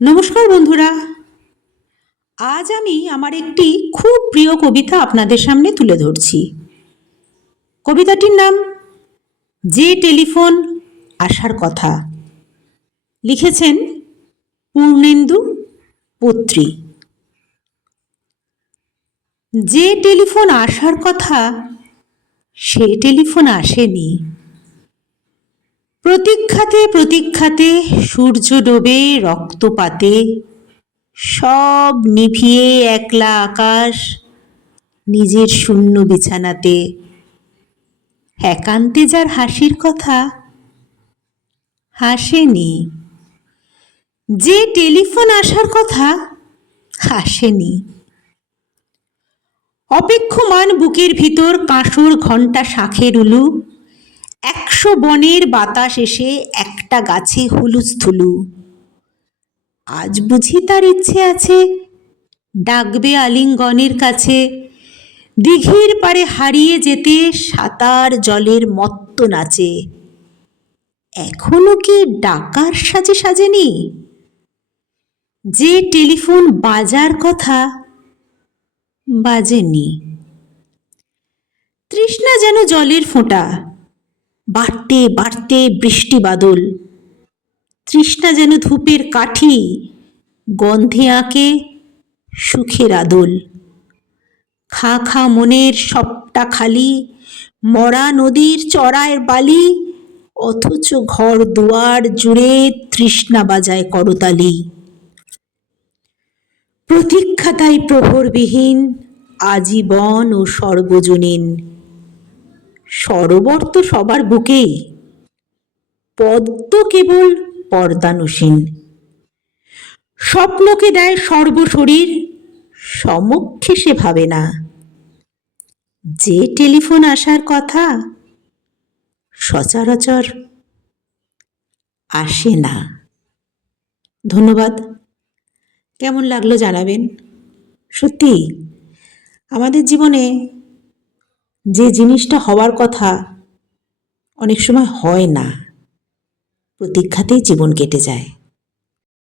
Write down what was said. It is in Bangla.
নমস্কার বন্ধুরা, আজ আমি আমার একটি খুব প্রিয় কবিতা আপনাদের সামনে তুলে ধরছি। কবিতাটির নাম যে টেলিফোন আসার কথা। লিখেছেন পূর্ণেন্দু পত্রী। যে টেলিফোন আসার কথা সে টেলিফোন আসেনি। প্রতীক্ষাতে প্রতীক্ষাতে সূর্য ডোবে রক্তপাতে, সব নিভিয়ে একলা আকাশ নিজের শূন্য বিছানাতে। একান্তে যার হাসির কথা হাসেনি। যে টেলিফোন আসার কথা আসেনি। অপেক্ষমান বুকের ভিতর কাঁসর ঘণ্টা শাঁখের উলু, 100 বনের বাতাস এসে একটা গাছে হুলুস্থুলু। আজ বুঝি তার ইচ্ছে আছে ডাকবে আলিঙ্গনের কাছে, দিঘির পাড়ে হারিয়ে যেতে সাঁতার জলের মত্ত নাচে। এখনো কি ডাকার সাজে সাজেনি? যে টেলিফোন বাজার কথা বাজেনি। তৃষ্ণা যেন জলের ফোঁটা, বাড়তে বাড়তে বৃষ্টি বাদল। তৃষ্ণা যেন ধূপের কাঠি, গন্ধে আঁকে সুখের আদল। খা খা মনের সবটা খালি, মরা নদীর চড়ায় বালি, অথচ ঘর দুয়ার জুড়ে তৃষ্ণা বাজায় করতালি। প্রতীক্ষা তাই প্রহরবিহীন, আজীবন ও সর্বজনীন। সরোবর তো সবার বুকেই, পদ্ম কেবল পর্দানুসীন। স্বপ্নকে দেয় সর্বশরীর, সমক্ষে সে ভাবে না। যে টেলিফোন আসার কথা সচরাচর আসে না। ধন্যবাদ। কেমন লাগলো জানাবেন। সত্যি আমাদের জীবনে যে জিনিসটা হওয়ার কথা অনেক সময় হয় না, প্রতীক্ষাতেই জীবন কেটে যায়।